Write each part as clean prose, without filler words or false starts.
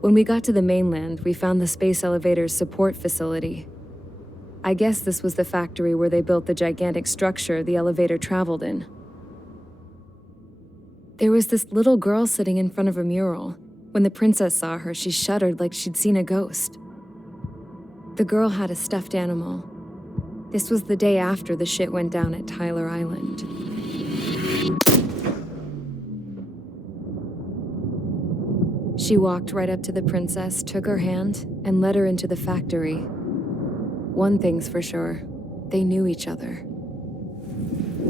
When we got to the mainland, we found the space elevator's support facility. I guess this was the factory where they built the gigantic structure the elevator traveled in. There was this little girl sitting in front of a mural. When the princess saw her, she shuddered like she'd seen a ghost. The girl had a stuffed animal. This was the day after the shit went down at Tyler Island. She walked right up to the princess, took her hand, and led her into the factory. One thing's for sure, they knew each other.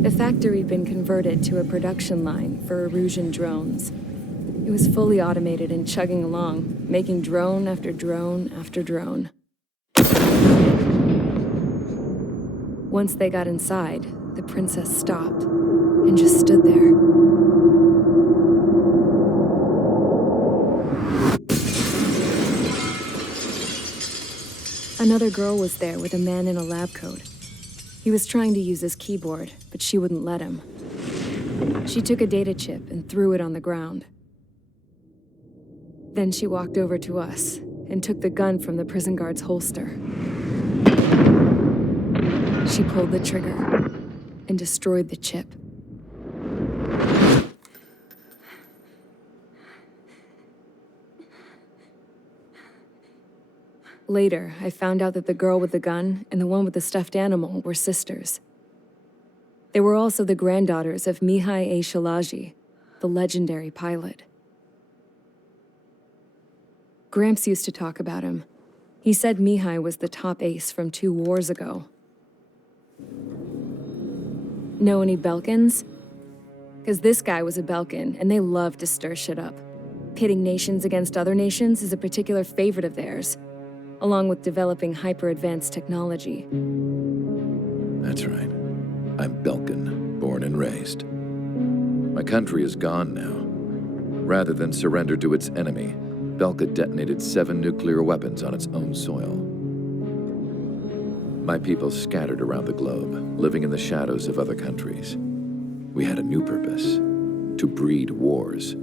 The factory'd been converted to a production line for Erusian drones. It was fully automated and chugging along, making drone after drone after drone. Once they got inside, the princess stopped and just stood there. Another girl was there with a man in a lab coat. He was trying to use his keyboard, but she wouldn't let him. She took a data chip and threw it on the ground. Then she walked over to us and took the gun from the prison guard's holster. She pulled the trigger and destroyed the chip. Later, I found out that the girl with the gun and the one with the stuffed animal were sisters. They were also the granddaughters of Mihai A. Shalaji, the legendary pilot. Gramps used to talk about him. He said Mihai was the top ace from 2 wars ago. Know any Belkans? Because this guy was a Belkan, and they love to stir shit up. Pitting nations against other nations is a particular favorite of theirs, along with developing hyper-advanced technology. That's right. I'm Belkan, born and raised. My country is gone now. Rather than surrender to its enemy, Belka detonated 7 nuclear weapons on its own soil. My people scattered around the globe, living in the shadows of other countries. We had a new purpose: to breed wars.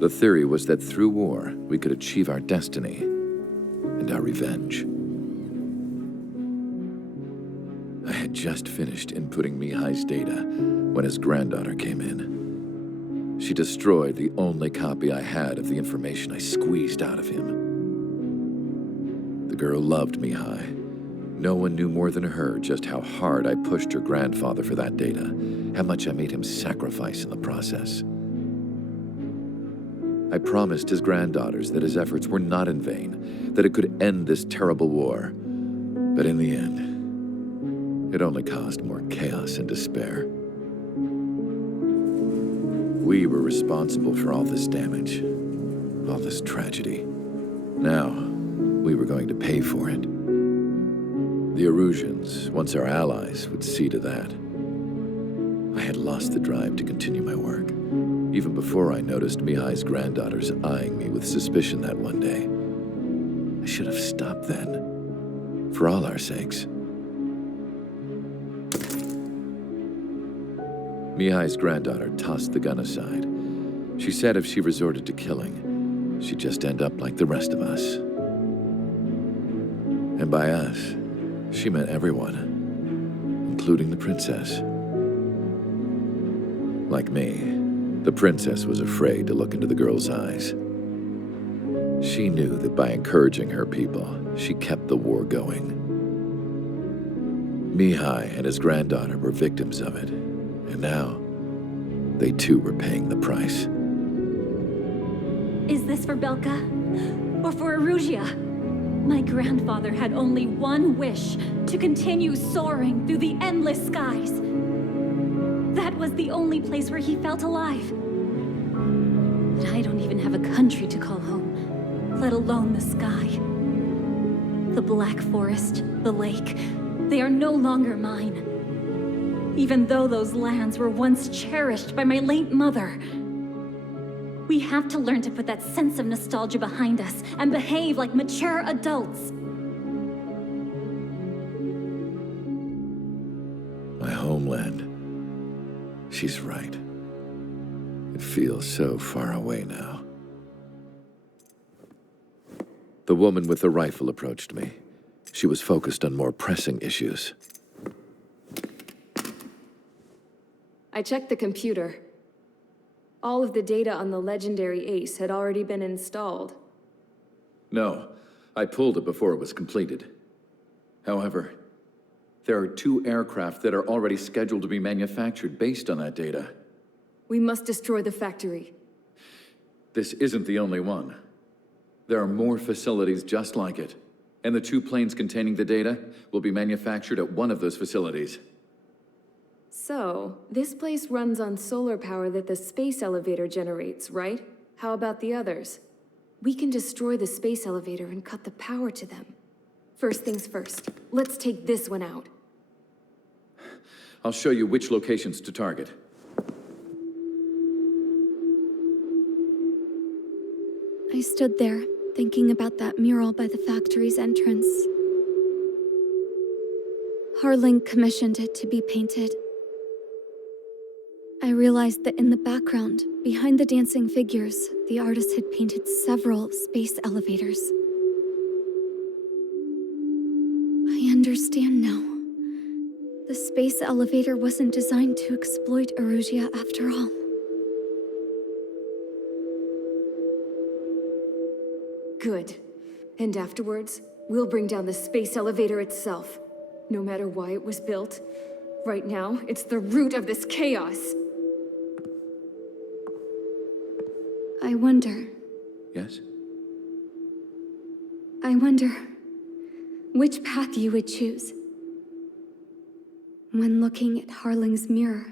The theory was that through war, we could achieve our destiny and our revenge. I had just finished inputting Mihai's data when his granddaughter came in. She destroyed the only copy I had of the information I squeezed out of him. The girl loved Mihai. No one knew more than her just how hard I pushed her grandfather for that data, how much I made him sacrifice in the process. I promised his granddaughters that his efforts were not in vain, that it could end this terrible war. But in the end, it only caused more chaos and despair. We were responsible for all this damage, all this tragedy. Now, we were going to pay for it. The Erusians, once our allies, would see to that. I had lost the drive to continue my work, even before I noticed Mihai's granddaughters eyeing me with suspicion that one day. I should have stopped then, for all our sakes. Mihai's granddaughter tossed the gun aside. She said if she resorted to killing, she'd just end up like the rest of us. And by us, she meant everyone, including the princess. Like me, the princess was afraid to look into the girl's eyes. She knew that by encouraging her people, she kept the war going. Mihai and his granddaughter were victims of it, and now they too were paying the price. Is this for Belka? Or for Erusia? My grandfather had only one wish: to continue soaring through the endless skies. That was the only place where he felt alive. But I don't even have a country to call home, let alone the sky. The Black Forest, the lake, they are no longer mine. Even though those lands were once cherished by my late mother. We have to learn to put that sense of nostalgia behind us and behave like mature adults. My homeland. She's right. It feels so far away now. The woman with the rifle approached me. She was focused on more pressing issues. I checked the computer. All of the data on the legendary Ace had already been installed. No, I pulled it before it was completed. However, there are 2 aircraft that are already scheduled to be manufactured based on that data. We must destroy the factory. This isn't the only one. There are more facilities just like it, and the 2 planes containing the data will be manufactured at one of those facilities. So, this place runs on solar power that the space elevator generates, right? How about the others? We can destroy the space elevator and cut the power to them. First things first, let's take this one out. I'll show you which locations to target. I stood there, thinking about that mural by the factory's entrance. Harling commissioned it to be painted. I realized that in the background, behind the dancing figures, the artist had painted several space elevators. I understand now. The space elevator wasn't designed to exploit Erusia after all. Good. And afterwards, we'll bring down the space elevator itself. No matter why it was built, right now, it's the root of this chaos. I wonder Yes? which path you would choose when looking at Harling's mirror.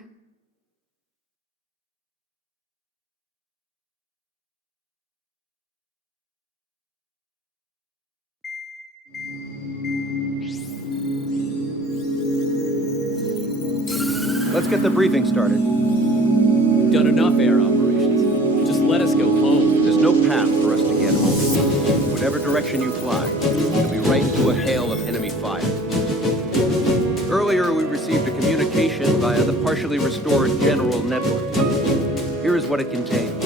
Let's get the briefing started. We've done enough air operations. Just let us go home. There's no path for us to get home. Whatever direction you fly, you'll be right into a hail of enemy fire. Earlier, we received a communication via the partially restored general network. Here is what it contained.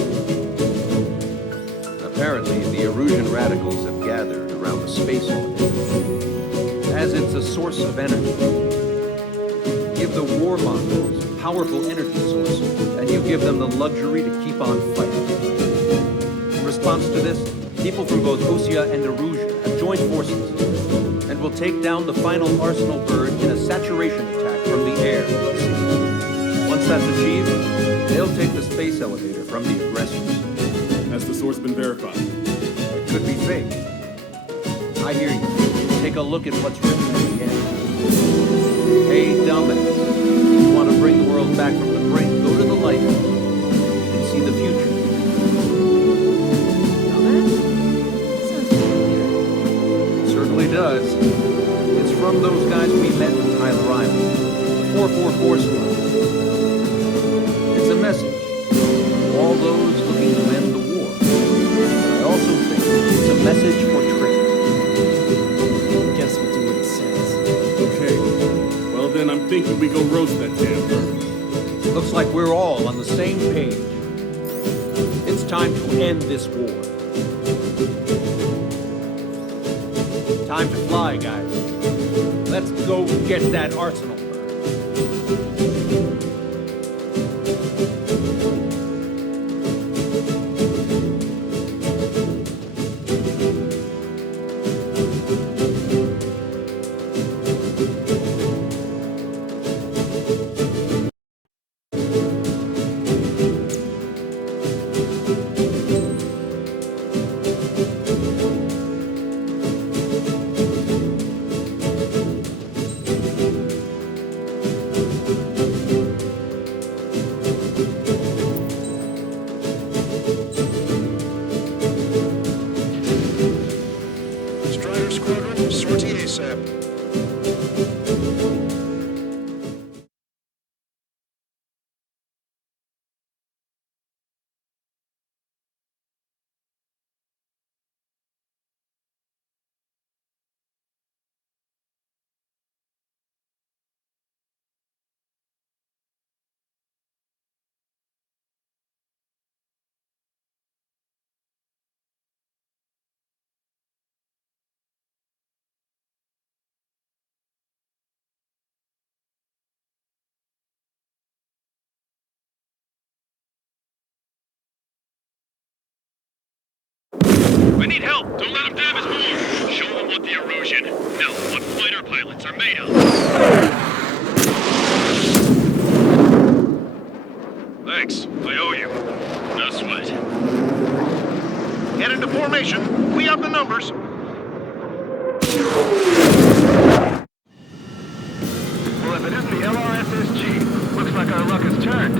Apparently, the Erusian radicals have gathered around the space elevator, as it's a source of energy. Give the warmongers a powerful energy source, and you give them the luxury to keep on fighting. In response to this, people from both Osia and Erusia have joined forces, and will take down the final Arsenal bird in a saturation attack from the air. Once that's achieved, they'll take the space elevator from the aggressors. Has the source been verified? It could be fake. I hear you. Take a look at what's written at the end. Hey, dumbass. You want to bring the world back from the brink, go to the lighthouse and see the future. Sounds familiar. It certainly does. It's from those guys we met in Tyler Island, the 444 squad. It's a message for all those looking to end the war. I also think it's a message for traitors. Guess we'll do what it says. Okay. Well, then I'm thinking we go roast that damn bird. Looks like we're all on the same page. It's time to end this war. Time to fly, guys. Let's go get that arsenal bird. need help. Don't let them damage more. Show them what the erosion. No, what fighter pilots are made of. Thanks. I owe you. No sweat. Get into formation. We up the numbers. Well, if it isn't the LRSSG, looks like our luck has turned.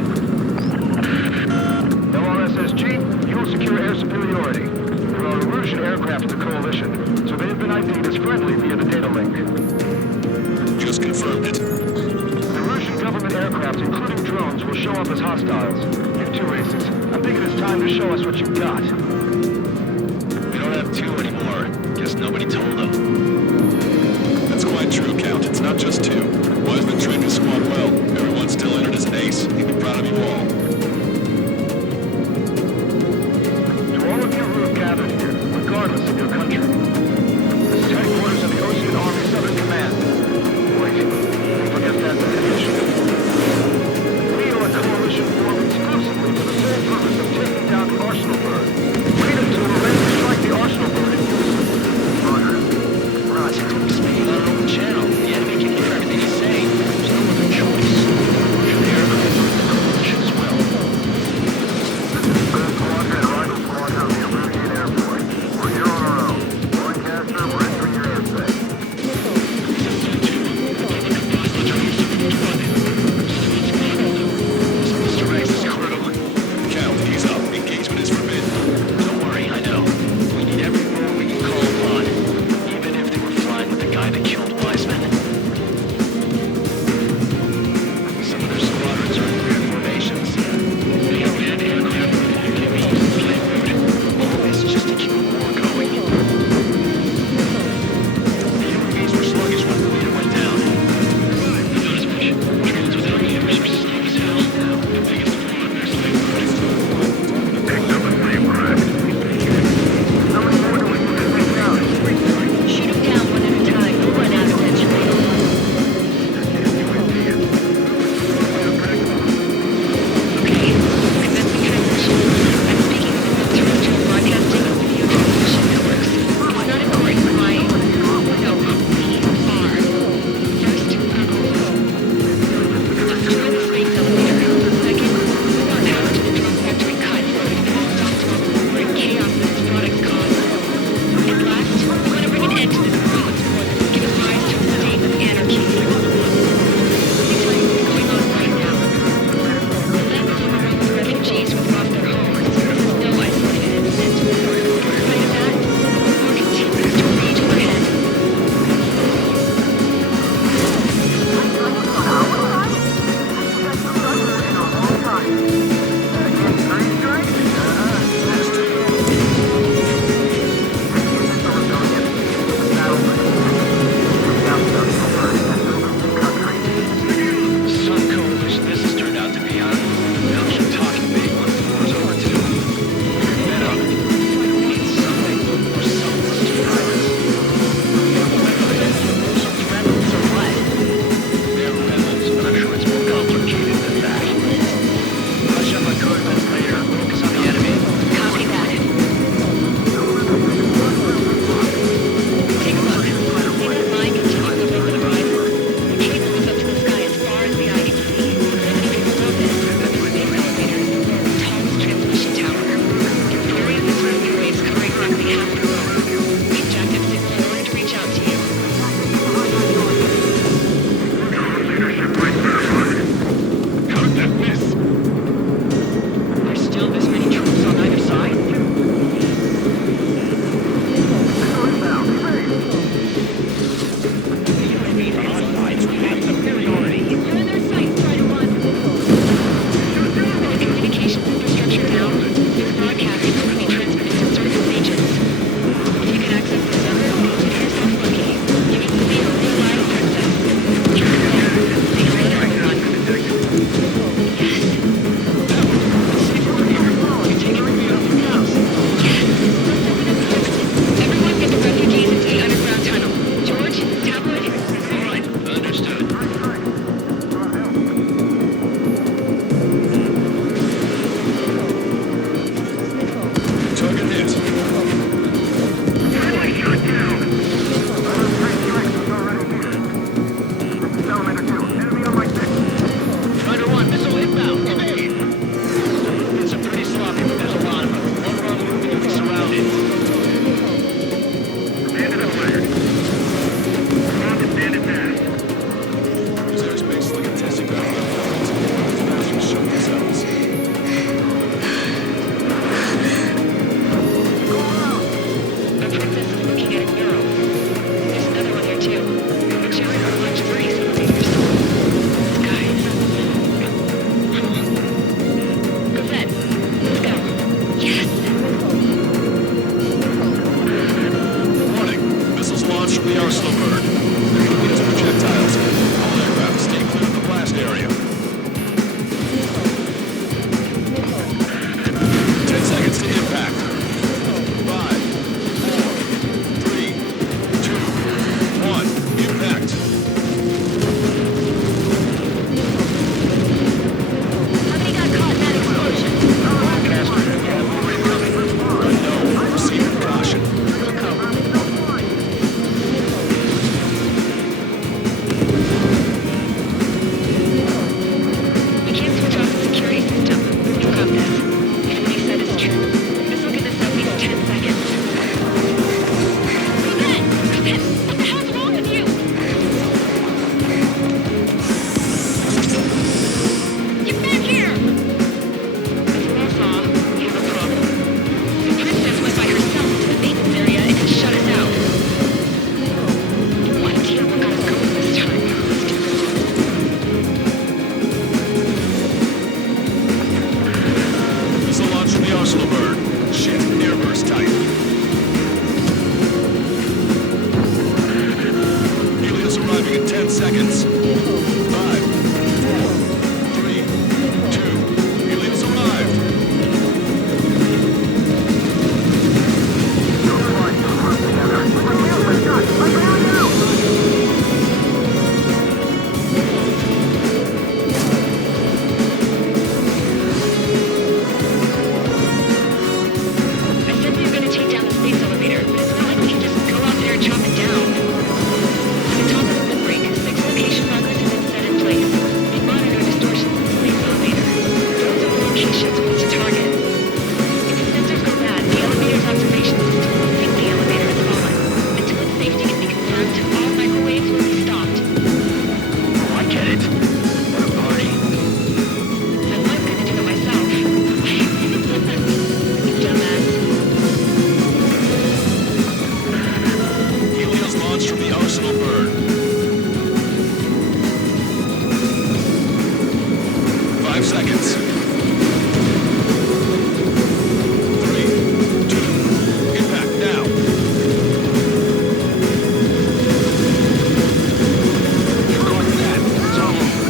LRSSG, you will secure air superiority. There are Erusian aircraft in the coalition, so they have been ID'd as friendly via the data link. Just confirmed it. Erusian government aircraft, including drones, will show up as hostiles. You've two aces. I'm thinking it's time to show us what you've got. We don't have two anymore. Guess nobody told them. That's quite true, Count. It's not just two. Wiseman trained his squad well. Everyone's still entered as an ace. He'd be proud of you all. To all of you who have gathered here, regardless of your country, this is headquarters of the Ocean Army Southern Command. Wait, forget that definition. We are a coalition formed exclusively for the sole purpose of taking down the Arsenal bird. Freedom to arrange to strike the Arsenal bird in unison. Roger. Rod, you're speaking on an open channel. The enemy can hear everything he's saying. There's no other choice. Russian aircraft are in the coalition as well. This is First Squadron and Rifle Squadron of the Erusian Air Force. We're here on our own. Broadcaster, we're entering your airspace. Mr. Rex is critical. Count, ease up. Engagement is forbidden. Don't worry, I know. We need every move we can call upon, even if they were flying with the guy that killed Wiseman. Some of their squadrons are in weird formations. They have manned aircraft with enemy flame route. All this just to keep the war going. The UAVs were sluggish when the leader went down. I thought as much. Drones without cameras are slow as hell. The biggest flaw in their slave route. Take number 3, correct. Number 4, do we need to take down? Shoot them down one at a time. We'll run out eventually. Okay, commencing transmission. I'm speaking with the terrestrial broadcasting and video transmission networks. It's not important for my... No, we are. First, destroy the space elevator. Second, our power to the drone factory cut. Most optimal for chaos that this product caused. And last, we want to bring an end to this violence war that has given rise to a state of anarchy. Let me tell you what's going on right now. Last summer, the refugees who have lost their homes. No isolated incident. Despite of that, the war continues to rage overhead. Some coalition this has turned out to be, huh? They'll keep talking big once the war's over, too. Bet on it. We need something or someone to drive us. Rebels or what? They're rebels, but I'm sure it's more complicated than that. Push up on coordinates later. Focus on the enemy. Copy that. Take a look. See that line continues up over the horizon? The cable is up to the sky as far as the eye can see. Many people know this, but the space elevator is the world's tallest transmission tower. Carrying this radio waves covering roughly half the globe. The objective signal in order to reach out to you. How did that miss? There's still this many troops on either side? You're in their sights, Strider 1. With the communications infrastructure down, your broadcasting will be transmitted to certain regions. If you can access the server, consider yourself lucky. You can see a real live princess. Say hello to everyone. Yes. You're taking me off the house. Everyone get the refugees into the underground tunnel. George, tablet. All right, understood. Press tight. Helios arriving in 10 seconds. 5, 4, 3, 2. Helios arrived. I said we were going to take down the space elevator, but it's not like we can just go out there and chop it down. At the top of the windbreak, 6 location markers have been set in place. We monitor distortions in the space elevator. Those are the locations we need to target. If the sensors go bad, the elevator's observation system will think the elevator has fallen. Until its safety can be confirmed, all microwaves will be stopped. Oh, I get it. What a party. I was going to do it myself. Dumbass. Helios launched from the Arsenal bird. 5 seconds. 3, 2, impact now. You caught that. It's all over.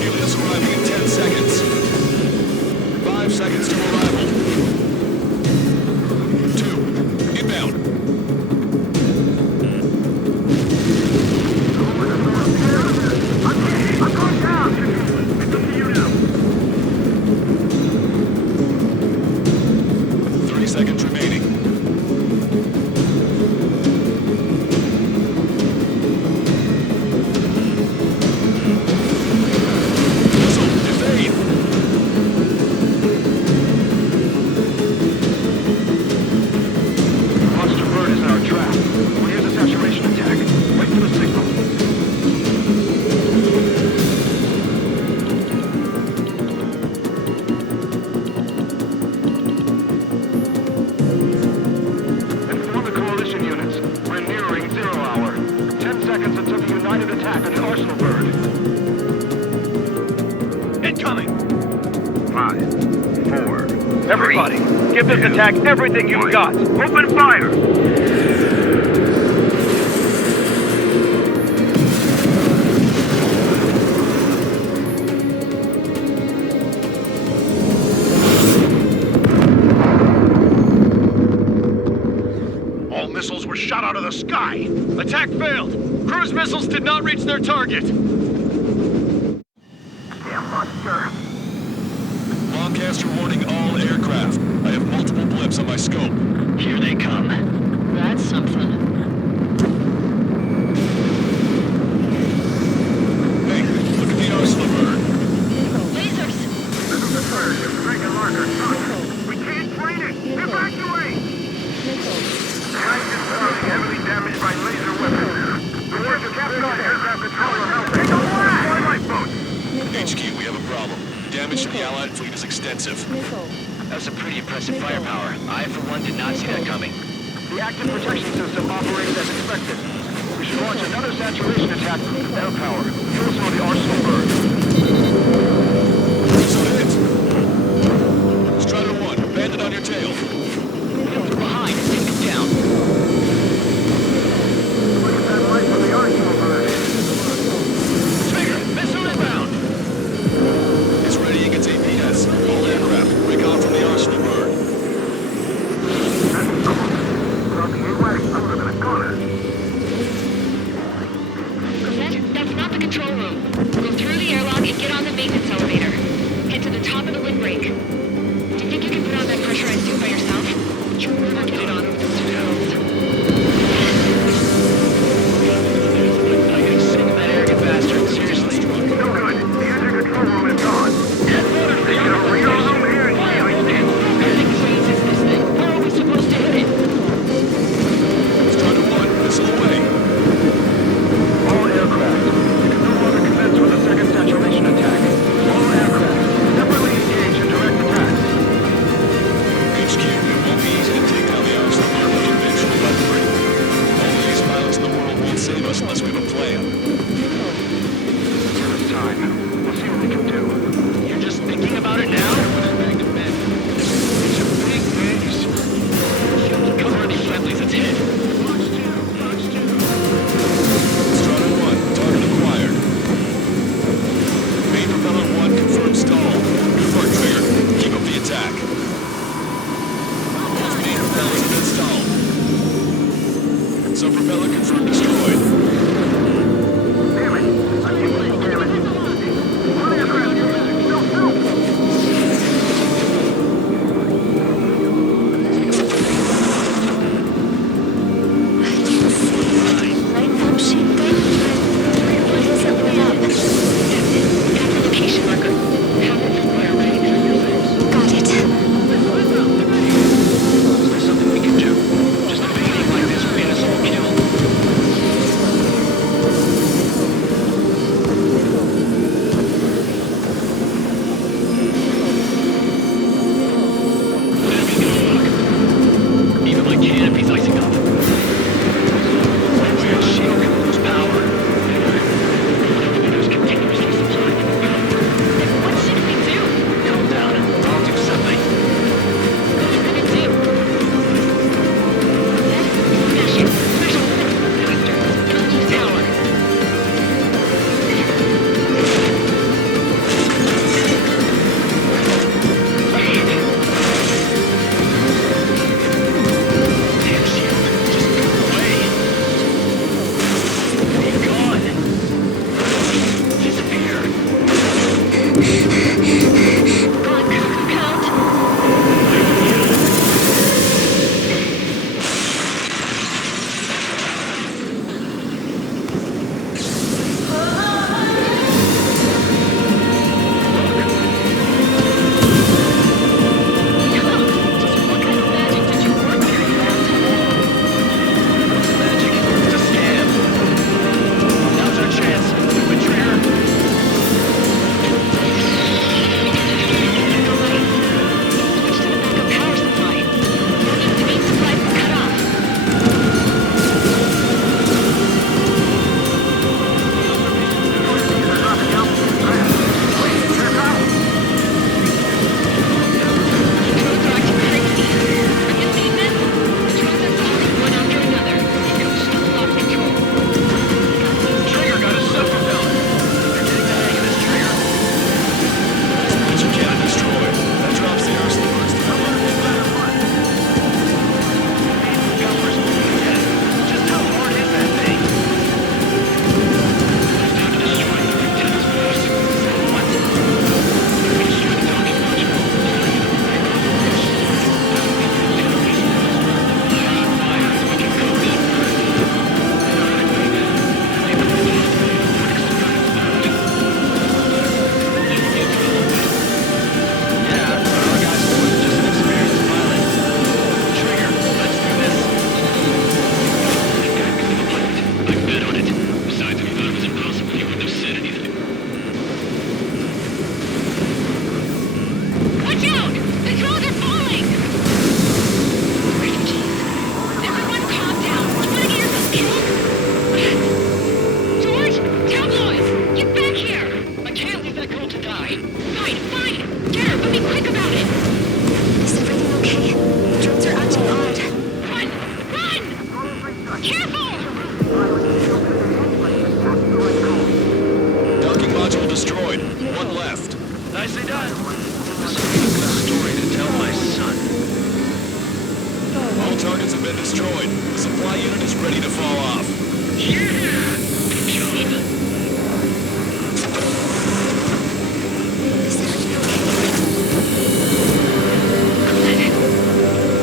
Helios arriving in 10 seconds. 5 seconds to arrival. 2, inbound. I'm going down. It's up to you now. 3 seconds remaining. Missile, evade! Monster bird is in our trap. Well, here's a saturation attack. Wait for the signal. Inform the coalition units. We're nearing 0 hour. 10 seconds until the united attack on the Arsenal bird. Incoming! 5, 4. Everybody, give this attack everything you've got. Open fire! All missiles were shot out of the sky. Attack failed. Cruise missiles did not reach their target. Damn monster. Longcaster warning all aircraft. I have multiple blips on my scope. Here they come. That's something. Hey, look at the Arsenal bird. Lasers! This is the bird. Dragon marker. We can't train it. Evacuate! Tank is sounding heavily damaged by laser weapons. The work of Captain Aircraft Controller help. Take a blast! Lifeboat! HQ, we have a problem. Damage to the Allied fleet is extensive. That's some pretty impressive firepower. I, for one, did not see that coming. The active protection system operates as expected. We should launch another saturation attack with air power. Focus on the Arsenal bird. Missile hit. Strider 1, bandit on your tail. From behind, take him down. Look at that light from the Arsenal bird. Trigger, missile inbound. It's readying its APS. All aircraft, recon from the Arsenal bird. Under the corner. That's not the control room. Go through the airlock and get on the maintenance elevator. Head to the top of the windbreak. Do you think you can put on that pressurized suit by yourself? You will not get it on with those hills. I get sick of that arrogant bastard, seriously. No good. The engine control room is gone. They got a radar room here in Helios. Everything changes this thing. How are we supposed to hit it? Strider 1, missile away. All aircraft. You can no longer commence with a second saturation attack. All aircraft. Separately engage in direct attacks. HQ, it won't be easy to take down the Arsenal bird with conventional destroyed. One left. Nicely done. This will be a good story to tell my son. All targets have been destroyed. The supply unit is ready to fall off.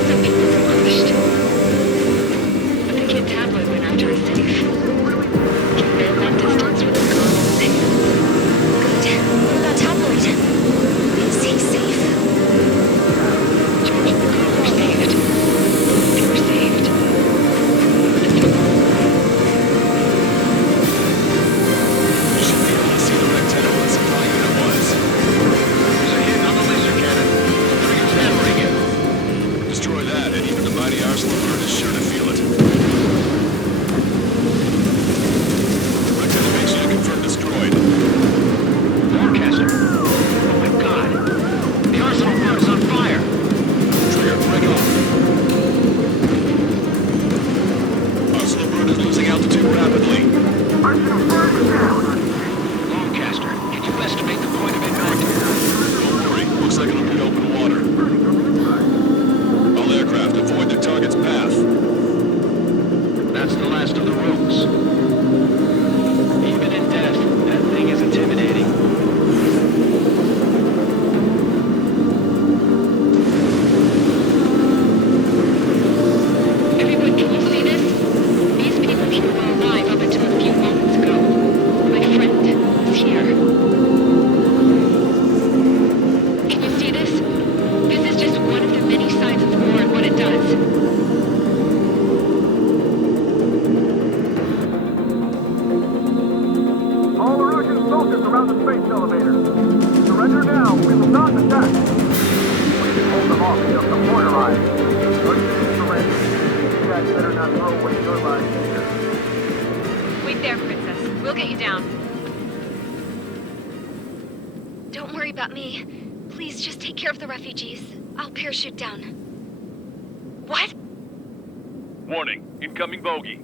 Some people were crushed. But the kid tabloid went after a safe. Keep men that distance with a girl safe. Good. What about Tabloid? Is he safe? George and the girl were saved. They were saved. You should be able to see the rectangle where the supply unit was. There's a hit on the laser cannon. Trigger's hammering it. Destroy that, and even the mighty Arsenal bird is sure to feel it. Rectangle makes you confirm destroyed. Forecaster. Oh my god. The arsenal bird is on fire. Trigger, break off. Arsenal bird is losing altitude rapidly. Lancaster, can you estimate the point of impact? Don't worry, looks like it'll be open water. All aircraft avoid the target's path. That's the last of the rogues. Even in death, that thing is intimidating. Everyone, can you see this? These people here were alive up until a few moments ago. My friend is here. Can you see this? This is just one of the many signs of war and what it does. All Erusian soldiers around the space elevator. Surrender now. We will not attack. We can hold them off just a border line. Surrender. You guys better not throw away your lives either. Wait there, Princess. We'll get you down. Don't worry about me. Please just take care of the refugees. I'll parachute down. What? Warning, incoming bogey.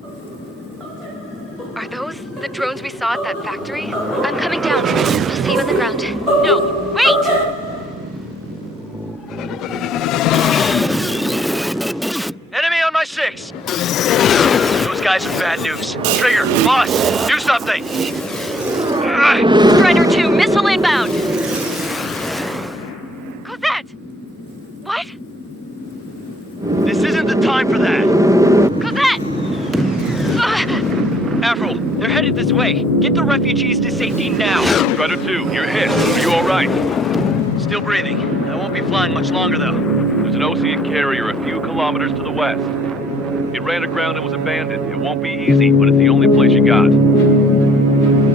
Are those the drones we saw at that factory? I'm coming down. I'll see you on the ground. No, wait! Enemy on my 6. Those guys are bad news. Trigger, boss, do something. Strider 2, missile inbound! Cosette! What? This isn't the time for that. Cosette! Avril, they're headed this way. Get the refugees to safety now. Strider 2, you're hit. Are you alright? Still breathing. I won't be flying much longer, though. There's an Ocean carrier a few kilometers to the west. It ran aground and was abandoned. It won't be easy, but it's the only place you got.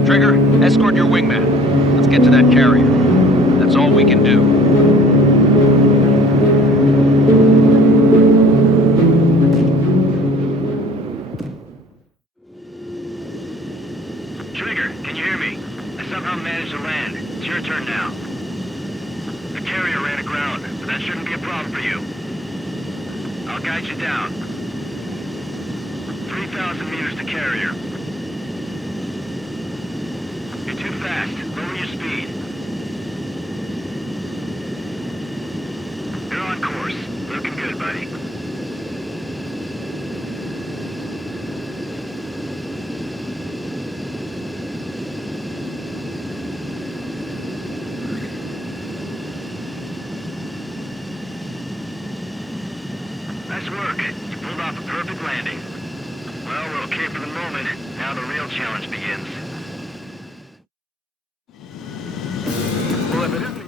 Trigger, escort your wingman. Let's get to that carrier. That's all we can do. Trigger, can you hear me? I somehow managed to land. It's your turn now. The carrier ran aground, but that shouldn't be a problem for you. I'll guide you down. 3,000 meters to carrier. You're too fast. Lower your speed. You're on course. Looking good, buddy. Nice work. You pulled off a perfect landing. Well, we're okay for the moment. Now the real challenge begins. Well, if it isn't...